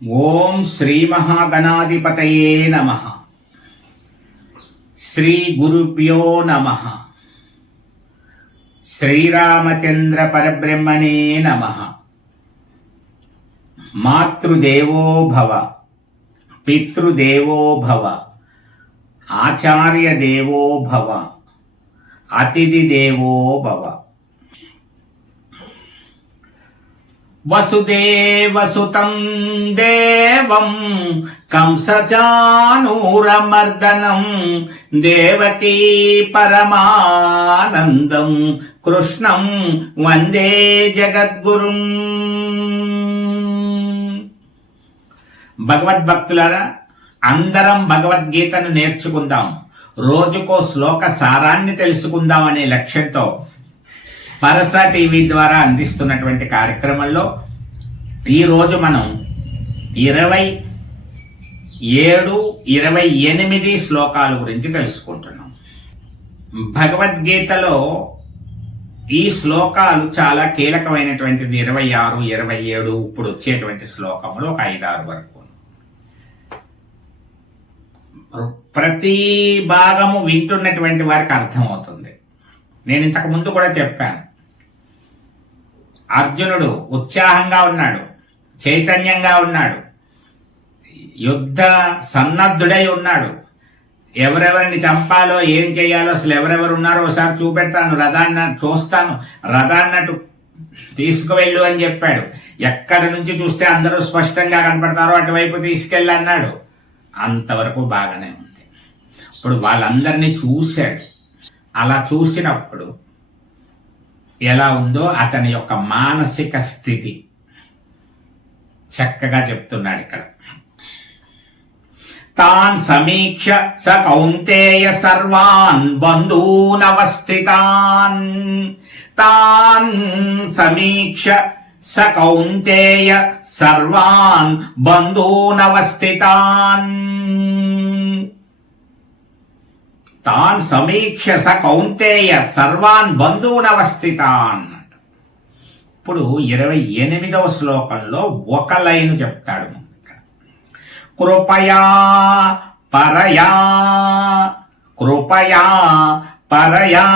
ఓం శ్రీ మహాగణాధిపతయే నమః. శ్రీ గురుభ్యో నమః. శ్రీరామచంద్ర పరబ్రహ్మణే నమః. మాతృదేవో భవ, పితృదేవో భవ, ఆచార్య దేవో భవ, అతిథి దేవో భవ. వసుదేవసుతం దేవం కంసచానూరమర్దనం దేవకీ పరమానందం కృష్ణం వందే జగద్గురుం. భగవద్భక్తులారా, అందరం భగవద్గీతను నేర్చుకుందాం, రోజుకో శ్లోక సారాన్ని తెలుసుకుందాం అనే లక్ష్యంతో పరస టీవీ ద్వారా అందిస్తున్నటువంటి కార్యక్రమంలో ఈరోజు మనం 27, 28 శ్లోకాల గురించి తెలుసుకుంటున్నాం. భగవద్గీతలో ఈ శ్లోకాలు చాలా కీలకమైనటువంటిది. 26, 27 ఇప్పుడు వచ్చేటువంటి శ్లోకములు ఒక 5-6 వరకు. ప్రతి భాగము వింటున్నటువంటి వారికి అర్థమవుతుంది. నేను ఇంతకు ముందు కూడా చెప్పాను, అర్జునుడు ఉత్సాహంగా ఉన్నాడు, చైతన్యంగా ఉన్నాడు, యుద్ధ సన్నద్ధుడై ఉన్నాడు. ఎవరెవరిని చంపాలో ఏం చేయాలో అసలు ఎవరెవరు ఉన్నారో ఒకసారి చూపెడతాను, చూస్తాను, రథాన్నట్టు తీసుకువెళ్ళు అని చెప్పాడు. ఎక్కడి నుంచి చూస్తే అందరూ స్పష్టంగా కనపడతారో అటువైపు తీసుకెళ్ళి అన్నాడు. అంతవరకు బాగానే ఉంది. ఇప్పుడు వాళ్ళందరినీ చూశాడు. అలా చూసినప్పుడు ఎలా ఉందో అతని యొక్క మానసిక స్థితి చక్కగా చెప్తున్నాడు ఇక్కడ. తాన్ సమీక్ష స కౌంతేయ సర్వాన్ బంధూనవస్థితాన్. తాన్ సమీక్ష స కౌంతేయ సర్వాన్ బంధూనవస్థితాన్. తాన్ సమీక్ష స కౌంతేయ సర్వాన్ బంధూనవస్థితాన్. ఇప్పుడు 28వ శ్లోకంలో ఒక లైను చెప్తాడు. కృపయా పరయా, కృపయా పరయా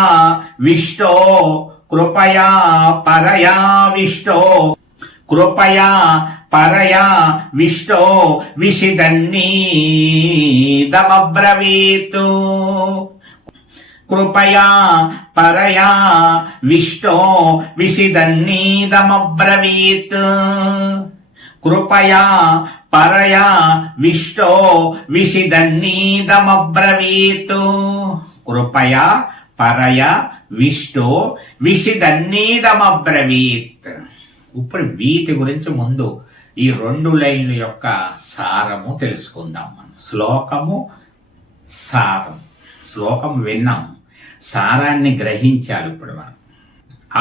విష్టో, కృపయా పరయా విష్టో, కృపయా పరయా విష్టో విషిదన్నీదమబ్రవీత్. కృపయా పరయా విష్టో విషిదన్నీదమబ్రవీత్. కృపయా పరయా విష్టో విషిదన్నీదమబ్రవీత్. కృపయా పరయా విష్టో విషిదన్నీదమబ్రవీత్. ఇప్పుడు వీటి గురించి ముందు ఈ 2 లైన్ల యొక్క సారము తెలుసుకుందాం. మనం శ్లోకము సారం, శ్లోకం విన్నాం, సారాన్ని గ్రహించాలి. ఇప్పుడు మనం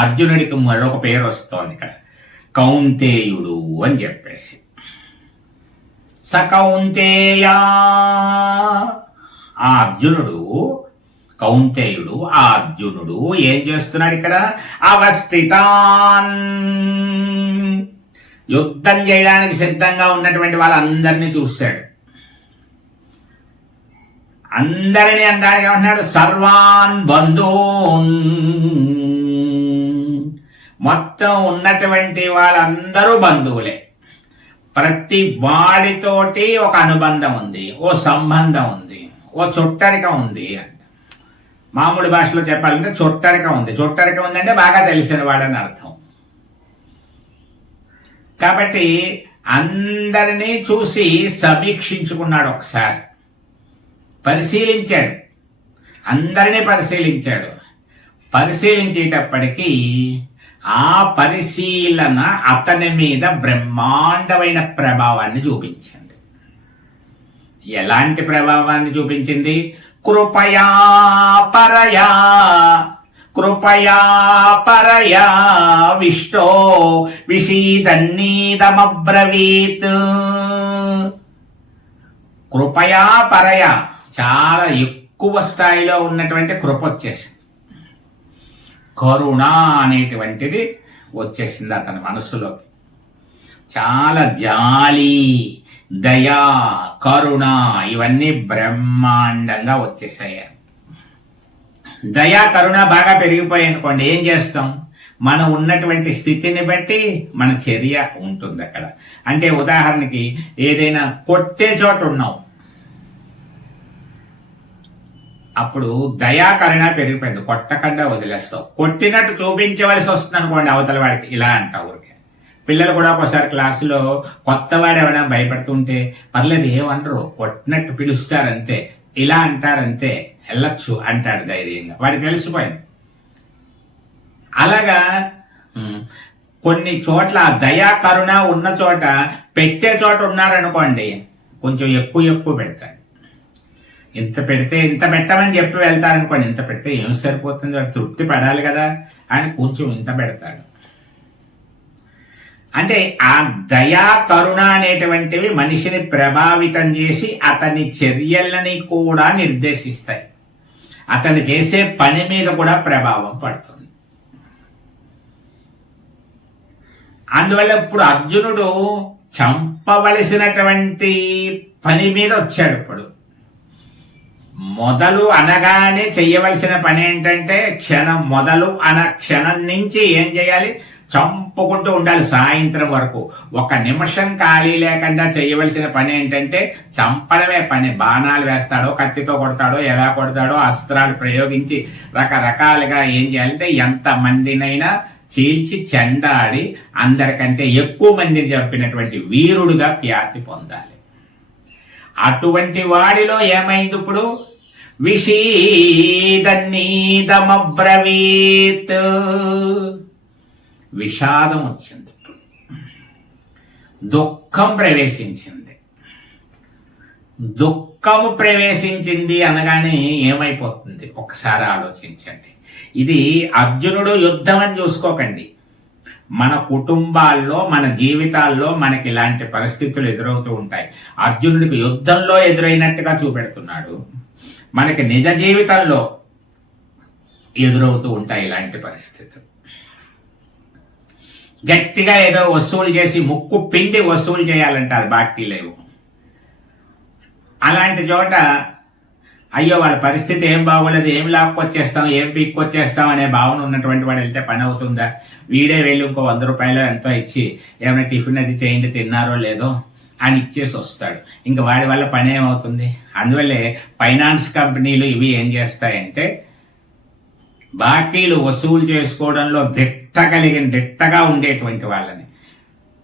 అర్జునుడికి మరొక పేరు వస్తోంది ఇక్కడ, కౌంతేయుడు అని చెప్పేసి. స కౌంతేయా, ఆ అర్జునుడు, కౌంతేయుడు, ఆ అర్జునుడు ఏం చేస్తున్నాడు ఇక్కడ? అవస్థితాన్, యుద్ధం చేయడానికి సిద్ధంగా ఉన్నటువంటి వాళ్ళందరినీ చూశాడు. అందరినీ అనడానికి ఏమంటున్నాడు? సర్వాన్ బంధూన్. మొత్తం ఉన్నటువంటి వాళ్ళందరూ బంధువులే. ప్రతి వాడితోటి ఒక అనుబంధం ఉంది, ఓ సంబంధం ఉంది, ఓ చుట్టరికం ఉంది. మామూలు భాషలో చెప్పాలంటే చుట్టరికం ఉంది. చుట్టరికం ఉందంటే బాగా తెలిసిన వాడని అర్థం. కాబట్టి అందరినీ చూసి సమీక్షించుకున్నాడు, ఒకసారి పరిశీలించాడు, అందరినీ పరిశీలించాడు. పరిశీలించేటప్పటికీ ఆ పరిశీలన అతని మీద బ్రహ్మాండమైన ప్రభావాన్ని చూపించింది. ఎలాంటి ప్రభావాన్ని చూపించింది? కృపయా పరయా, కృపయా పరయా విష్టో విషీదన్నీదమబ్రవీత్. కృపయా పరయా, చాలా ఎక్కువ స్థాయిలో ఉన్నటువంటి కృప వచ్చేసింది. కరుణ అనేటువంటిది వచ్చేసింది అతని మనసులోకి. చాలా జాలి, దయా, కరుణ ఇవన్నీ బ్రహ్మాండంగా వచ్చేసాయి. దయా కరుణ బాగా పెరిగిపోయాయి అనుకోండి, ఏం చేస్తాం? మనం ఉన్నటువంటి స్థితిని బట్టి మన చర్య ఉంటుంది అక్కడ. అంటే ఉదాహరణకి ఏదైనా కొట్టే చోట ఉన్నాం, అప్పుడు దయాకరణ పెరిగిపోయింది, కొట్టకుండా వదిలేస్తావు. కొట్టినట్టు చూపించవలసి వస్తుంది అనుకోండి అవతల వాడికి, ఇలా అంటావు ఊరికే. పిల్లలు కూడా ఒకసారి క్లాసులో కొత్తవాడు ఎవరైనా భయపడుతుంటే పర్లేదు ఏమనరు, కొట్టినట్టు పిలుస్తారంతే, ఇలా అంటారంతే, వెళ్ళొచ్చు అంటాడు ధైర్యంగా, వాడికి తెలిసిపోయింది. అలాగా కొన్ని చోట్ల దయా కరుణ ఉన్న చోట పెట్టే చోట ఉన్నారనుకోండి, కొంచెం ఎక్కువ పెడతాడు. ఇంత పెడితే ఇంత పెట్టమని చెప్పి వెళ్తారనుకోండి, ఇంత పెడితే ఏం సరిపోతుంది, వాడు తృప్తి పడాలి కదా అని కొంచెం ఇంత పెడతాడు. అంటే ఆ దయా కరుణ అనేటువంటివి మనిషిని ప్రభావితం చేసి అతని చర్యలని కూడా నిర్దేశిస్తాయి, అతను చేసే పని మీద కూడా ప్రభావం పడుతుంది. అందువల్ల ఇప్పుడు అర్జునుడు చంపవలసినటువంటి పని మీద వచ్చాడు. ఇప్పుడు మొదలు అనగానే చెయ్యవలసిన పని ఏంటంటే క్షణం నుంచి ఏం చేయాలి? చంపుకుంటూ ఉండాలి సాయంత్రం వరకు. ఒక నిమిషం ఖాళీ లేకుండా చేయవలసిన పని ఏంటంటే చంపడమే పని. బాణాలు వేస్తాడో, కత్తితో కొడతాడో, ఎలా కొడతాడో, అస్త్రాలు ప్రయోగించి రకరకాలుగా ఏం చేయాలంటే ఎంత మందినైనా చీల్చి చెండాడి అందరికంటే ఎక్కువ మందిని చంపినటువంటి వీరుడుగా ఖ్యాతి పొందాలి. అటువంటి వాడిలో ఏమైంది ఇప్పుడు? విషీదన్నీదమబ్రవీత్, విషాదం వచ్చింది, దుఃఖం ప్రవేశించింది. దుఃఖము ప్రవేశించింది అనగానే ఏమైపోతుంది ఒకసారి ఆలోచించండి. ఇది అర్జునుడు యుద్ధం అని చూసుకోకండి. మన కుటుంబాల్లో, మన జీవితాల్లో మనకి ఇలాంటి పరిస్థితులు ఎదురవుతూ ఉంటాయి. అర్జునుడికి యుద్ధంలో ఎదురైనట్టుగా చూపెడుతున్నాడు, మనకి నిజ జీవితంలో ఎదురవుతూ ఉంటాయి ఇలాంటి పరిస్థితులు. గట్టిగా ఏదో వసూలు చేసి ముక్కు పిండి వసూలు చేయాలంటారు, బాకీ లేవు. అలాంటి చోట అయ్యో వాళ్ళ పరిస్థితి ఏం బాగోలేదు, ఏం లాక్కొచ్చేస్తాం, ఏం పీక్కొచ్చేస్తాం అనే భావన ఉన్నటువంటి వాడు వెళ్తే పని అవుతుందా? వీడే వెళ్ళి ఇంకో 100 రూపాయలు ఎంతో ఇచ్చి ఏమైనా టిఫిన్ అది చేయండి, తిన్నారో లేదో అని ఇచ్చేసి వస్తాడు. ఇంకా వాడి వల్ల పని ఏమవుతుంది? అందువల్లే ఫైనాన్స్ కంపెనీలు ఇవి ఏం చేస్తాయంటే బాకీలు వసూలు చేసుకోవడంలో దిట్టగా ఉండేటువంటి వాళ్ళని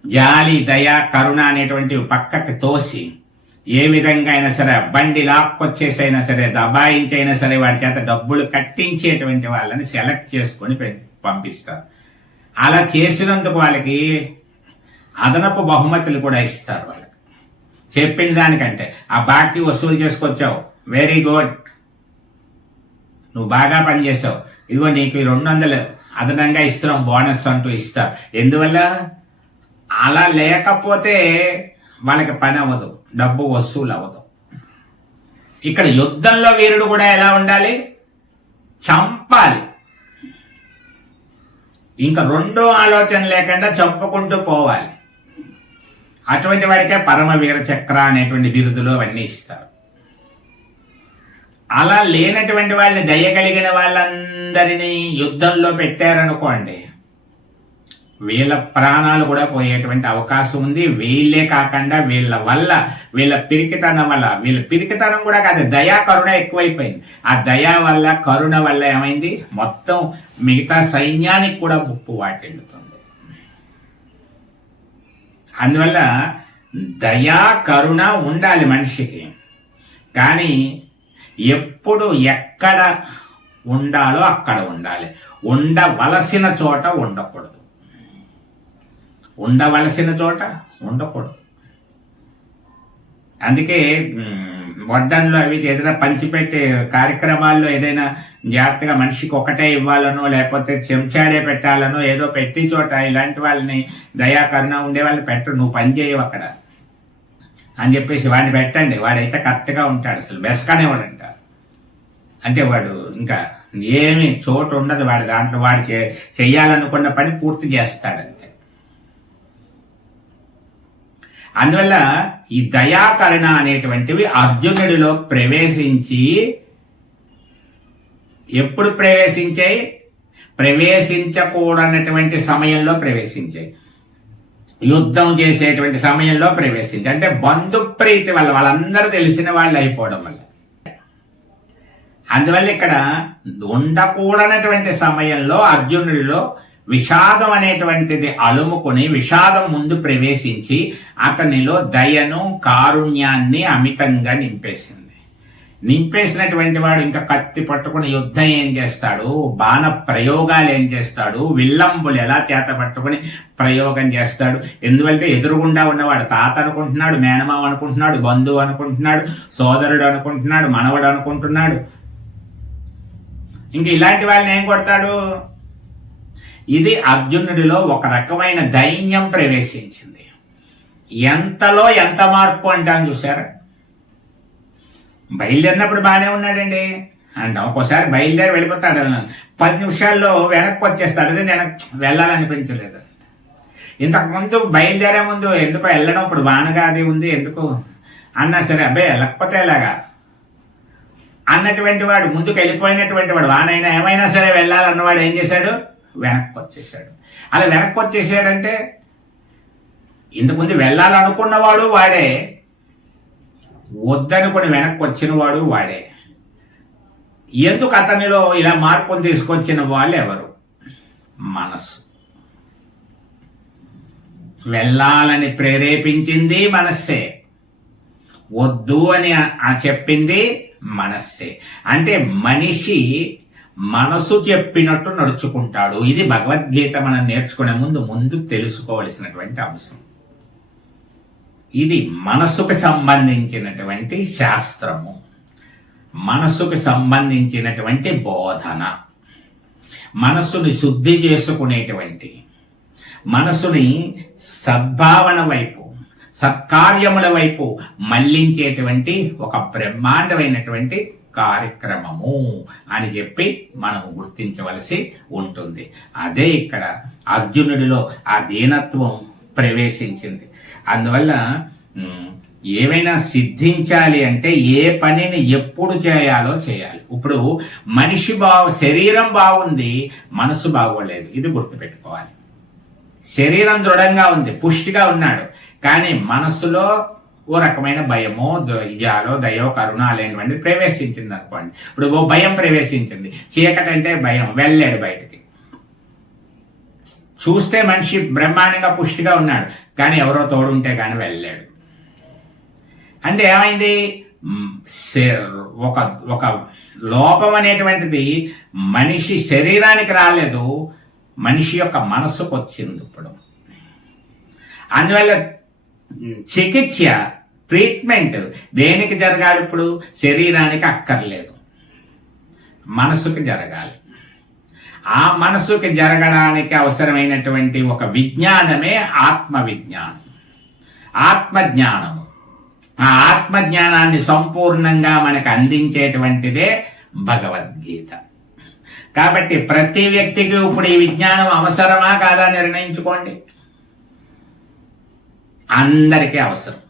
జాలి, దయ, కరుణ అనేటువంటివి పక్కకి తోసి ఏ విధంగా అయినా సరే బండి లాక్కొచ్చేసైనా సరే, దబాయించైనా సరే వాడి చేత డబ్బులు కట్టించేటువంటి వాళ్ళని సెలెక్ట్ చేసుకొని పంపిస్తారు. అలా చేసినందుకు వాళ్ళకి అదనపు బహుమతులు కూడా ఇస్తారు. వాళ్ళకి చెప్పిన దానికంటే ఆ బాకీ వసూలు చేసుకొచ్చావు, వెరీ గుడ్, నువ్వు బాగా పనిచేసావు, ఇదిగో నీకు 200 అదనంగా ఇస్తున్నాం, బోనస్ అంటూ ఇస్తారు. ఎందువల్ల? అలా లేకపోతే వాళ్ళకి పని అవ్వదు, డబ్బు వసూలు అవ్వదు. ఇక్కడ యుద్ధంలో వీరుడు కూడా ఎలా ఉండాలి? చంపాలి. ఇంకా రెండో ఆలోచన లేకుండా చంపుకుంటూ పోవాలి. అటువంటి వాడికే పరమవీర చక్ర అనేటువంటి బిరుదులు అవన్నీ ఇస్తారు. అలా లేనటువంటి వాళ్ళని, దయగలిగిన వాళ్ళందరినీ యుద్ధంలో పెట్టారనుకోండి, వీళ్ళ ప్రాణాలు కూడా పోయేటువంటి అవకాశం ఉంది. వీళ్ళే కాకుండా వీళ్ళ పిరికితనం వల్ల, వీళ్ళ పిరికితనం కూడా కాదు, దయా కరుణ ఎక్కువైపోయింది. ఆ దయా వల్ల, కరుణ వల్ల ఏమైంది? మొత్తం మిగతా సైన్యానికి కూడా ముప్పు వాటిల్లుతుంది. అందువల్ల దయా కరుణ ఉండాలి మనిషికి. కానీ ఎప్పుడు ఎక్కడ ఉండాలో అక్కడ ఉండాలి, ఉండవలసిన చోట ఉండకూడదు. ఉండవలసిన చోట ఉండకూడదు. అందుకే వడ్డంలో అవి ఏదైనా పంచిపెట్టే కార్యక్రమాల్లో ఏదైనా జాగ్రత్తగా మనిషికి ఒకటే ఇవ్వాలనో, లేకపోతే చెంచాడే పెట్టాలనో ఏదో పెట్టి చోట ఇలాంటి వాళ్ళని, దయాకరణ ఉండే వాళ్ళని పెట్టు, నువ్వు పని చేయవు అక్కడ అని చెప్పేసి వాడిని పెట్టండి. వాడైతే కరెక్ట్గా ఉంటాడు, అసలు బెస్కానే వాడంట. అంటే వాడు ఇంకా ఏమి చోటు ఉండదు వాడి దాంట్లో, వాడికి చెయ్యాలనుకున్న పని పూర్తి చేస్తాడంతే. అందువల్ల ఈ దయాకరణ అనేటువంటివి అర్జునుడిలో ప్రవేశించి ఎప్పుడు ప్రవేశించాయి? ప్రవేశించకూడనటువంటి సమయంలో ప్రవేశించాయి. యుద్ధం చేసేటువంటి సమయంలో ప్రవేశించాయి. అంటే బంధుప్రీతి వల్ల, వాళ్ళందరూ తెలిసిన వాళ్ళు అయిపోవడం వల్ల. అందువల్ల ఇక్కడ ఉండకూడనటువంటి సమయంలో అర్జునుడిలో విషాదం అనేటువంటిది అలుముకొని విషాదం ముందు ప్రవేశించి అతనిలో దయను కారుణ్యాన్ని అమితంగా నింపేసింది. నింపేసినటువంటి వాడు ఇంకా కత్తి పట్టుకుని యుద్ధం ఏం చేస్తాడు, బాణ ప్రయోగాలు ఏం చేస్తాడు, విల్లంబులు ఎలా చేత పట్టుకుని ప్రయోగం చేస్తాడు. ఎందుకంటే ఎదురుగుండా ఉన్నవాడు తాత అనుకుంటున్నాడు, మేనమామ అనుకుంటున్నాడు, బంధువు అనుకుంటున్నాడు, సోదరుడు అనుకుంటున్నాడు, మనవడు అనుకుంటున్నాడు. ఇంక ఇలాంటి వాళ్ళని ఏం కొడతాడు? ఇది అర్జునుడిలో ఒక రకమైన దైన్యం ప్రవేశించింది. ఎంతలో ఎంత మార్పు అంటాను చూసారా? బయలుదేరినప్పుడు బాగానే ఉన్నాడండి అంటాం, ఒక్కోసారి బయలుదేరి వెళ్ళిపోతాడు, 10 నిమిషాల్లో వెనక్కి వచ్చేస్తాడు. అదే నేను వెళ్ళాలనిపించలేదు. ఇంతకుముందు బయలుదేరే ముందు ఎందుకు వెళ్ళడం, ఇప్పుడు బాణగా అది ఉంది ఎందుకు అన్నా సరే, అబ్బాయి వెళ్ళకపోతే ఎలాగా అన్నటువంటి వాడు, ముందుకు వెళ్ళిపోయినటువంటి వాడు, వానైనా ఏమైనా సరే వెళ్ళాలన్నవాడు ఏం చేశాడు? వెనక్కి వచ్చేసాడు. అలా వెనక్కి వచ్చేసాడంటే ఇంతకుముందు వెళ్ళాలనుకున్నవాడు వాడే, వద్దనుకుని వెనక్కి వచ్చిన వాడు వాడే. ఎందుకు అతనిలో ఇలా మార్పును తీసుకొచ్చిన వాళ్ళు ఎవరు? మనస్సు. వెళ్ళాలని ప్రేరేపించింది మనస్సే, వద్దు అని చెప్పింది మనస్సే. అంటే మనిషి మనసు చెప్పినట్టు నడుచుకుంటాడు. ఇది భగవద్గీత మనం నేర్చుకునే ముందు తెలుసుకోవలసినటువంటి అంశం. ఇది మనసుకు సంబంధించినటువంటి శాస్త్రము, మనసుకు సంబంధించినటువంటి బోధన, మనసుని శుద్ధి చేసుకునేటువంటి, మనసుని సద్భావన వైపు, సత్కార్యముల వైపు మళ్లించేటువంటి ఒక బ్రహ్మాండమైనటువంటి కార్యక్రమము అని చెప్పి మనం గుర్తించవలసి ఉంటుంది. అదే ఇక్కడ అర్జునుడిలో ఆ దీనత్వం ప్రవేశించింది. అందువల్ల ఏమైనా సిద్ధించాలి అంటే ఏ పనిని ఎప్పుడు చేయాలో చేయాలి. ఇప్పుడు మనిషి శరీరం బాగుంది, మనసు బాగోలేదు. ఇది గుర్తుపెట్టుకోవాలి. శరీరం దృఢంగా ఉంది, పుష్టిగా ఉన్నాడు, కానీ మనసులో ఓ రకమైన భయమో ఇజాలో దయో కరుణ అనేటువంటి ప్రవేశించింది అనుకోండి. ఇప్పుడు ఓ భయం ప్రవేశించింది, చీకటి అంటే భయం, వెళ్ళాడు బయటికి. చూస్తే మనిషి బ్రహ్మాండంగా పుష్టిగా ఉన్నాడు, కానీ ఎవరో తోడుంటే కానీ వెళ్ళాడు. అంటే ఏమైంది? ఒక లోపం అనేటువంటిది మనిషి శరీరానికి రాలేదు, మనిషి యొక్క మనసుకు వచ్చింది. ఇప్పుడు అందువల్ల చికిత్స, ట్రీట్మెంట్ దేనికి జరగాలి? ఇప్పుడు శరీరానికి అక్కర్లేదు, మనసుకి జరగాలి. ఆ మనసుకి జరగడానికి అవసరమైనటువంటి ఒక విజ్ఞానమే ఆత్మ విజ్ఞానం, ఆత్మజ్ఞానము. ఆ ఆత్మజ్ఞానాన్ని సంపూర్ణంగా మనకు అందించేటువంటిదే భగవద్గీత. కాబట్టి ప్రతి వ్యక్తికి ఇప్పుడు ఈ విజ్ఞానం అవసరమా కాదా నిర్ణయించుకోండి. అందరికీ అవసరం.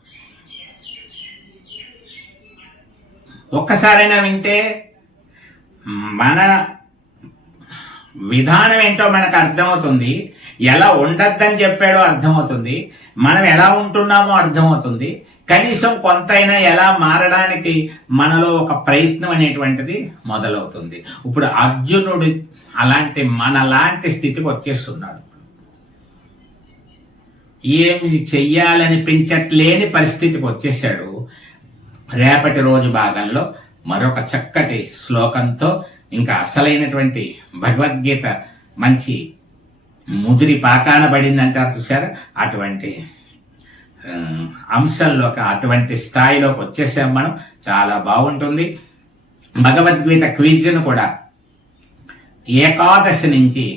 ఒక్కసారైనా వింటే మన విధానం ఏంటో మనకు అర్థమవుతుంది, ఎలా ఉండద్దని చెప్పాడో అర్థమవుతుంది, మనం ఎలా ఉంటున్నామో అర్థమవుతుంది. కనీసం కొంతైనా ఎలా మారడానికి మనలో ఒక ప్రయత్నం అనేటువంటిది మొదలవుతుంది. ఇప్పుడు అర్జునుడు మనలాంటి స్థితికి వచ్చేస్తున్నాడు. ఏమి చెయ్యాలనిపించట్లేని పరిస్థితికి వచ్చేసాడు. రేపటి రోజు భాగంలో మరొక చక్కటి శ్లోకంతో ఇంకా అసలైనటువంటి భగవద్గీత మంచి ముదిరి పాకాన పడింది అంటారు చూసారా, అటువంటి అంశంలోకి, అటువంటి స్థాయిలోకి వచ్చేసాం మనం. చాలా బాగుంటుంది. భగవద్గీత క్విజ్ను కూడా ఏకాదశి నుంచి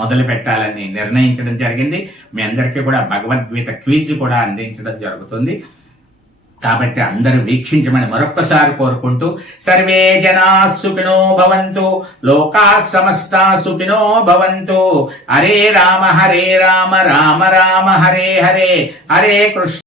మొదలు పెట్టాలని నిర్ణయించడం జరిగింది. మీ అందరికీ కూడా భగవద్గీత క్విజ్ కూడా అందించడం జరుగుతుంది. కాబట్టి అందరూ వీక్షించమని మరొక్కసారి కోరుకుంటూ, సర్వే జనా సుఖినో భవంతు, లోకా సమస్తా సుఖినో భవంతు. హరే రామ రామ రామ హరే హరే, హరే కృష్ణ